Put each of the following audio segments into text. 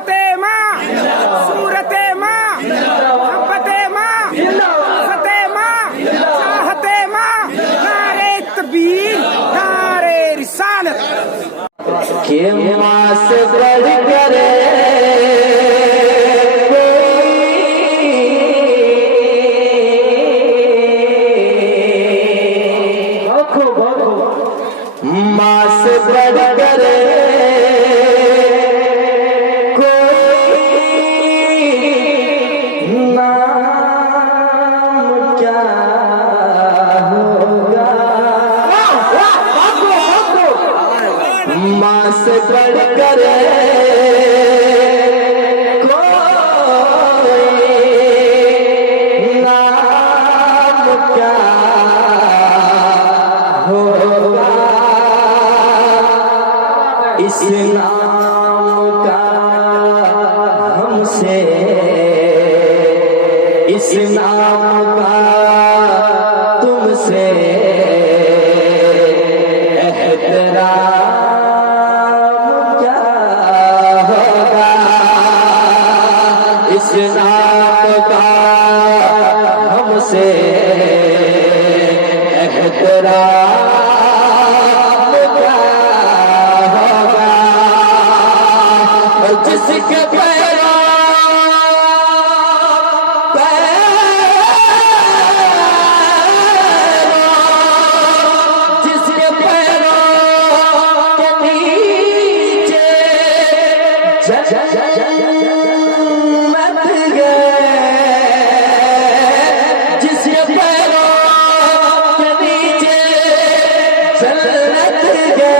फतेह माँ, सूरते माँ, मोहब्बते माँ, फतेह माँ, चाहते माँ, नारे तकबीर, नारे रिसालत। के माँ से बढ़ करे माँ से बढ़ करे कोई नाम क्या होगा। माँ से बढ़ करे कोई नाम क्या होगा। इस नाम का हमसे, इस नाम का तुमसे एहतराम क्या होगा। इस नाम का हमसे एहतराम जिसके पैरों जिसके पैरों के नीचे जन्नत है, जिसके पैरों के नीचे जन्नत है,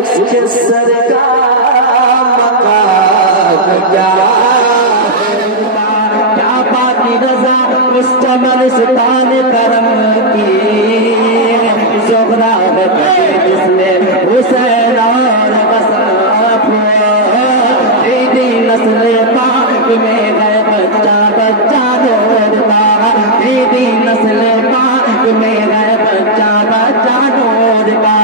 उसके सर का मकाम क्या पाती रजा मुस्तमल सुल्तान करम की जोहरा जिसने हुसैन और दीदी नस्ल पाक में है बच्चा बच्चा नूरता। दीदी नस्ल पाक में है बच्चा बच्चा नूरता।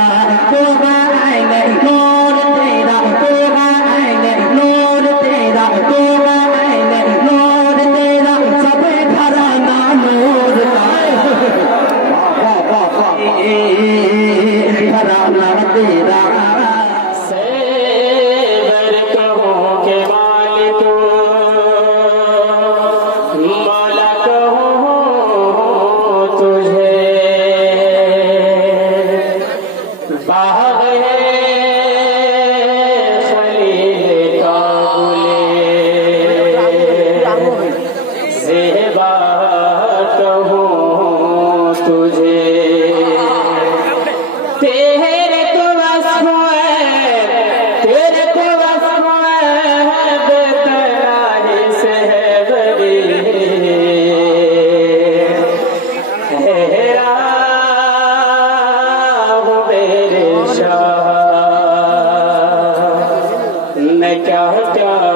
क्या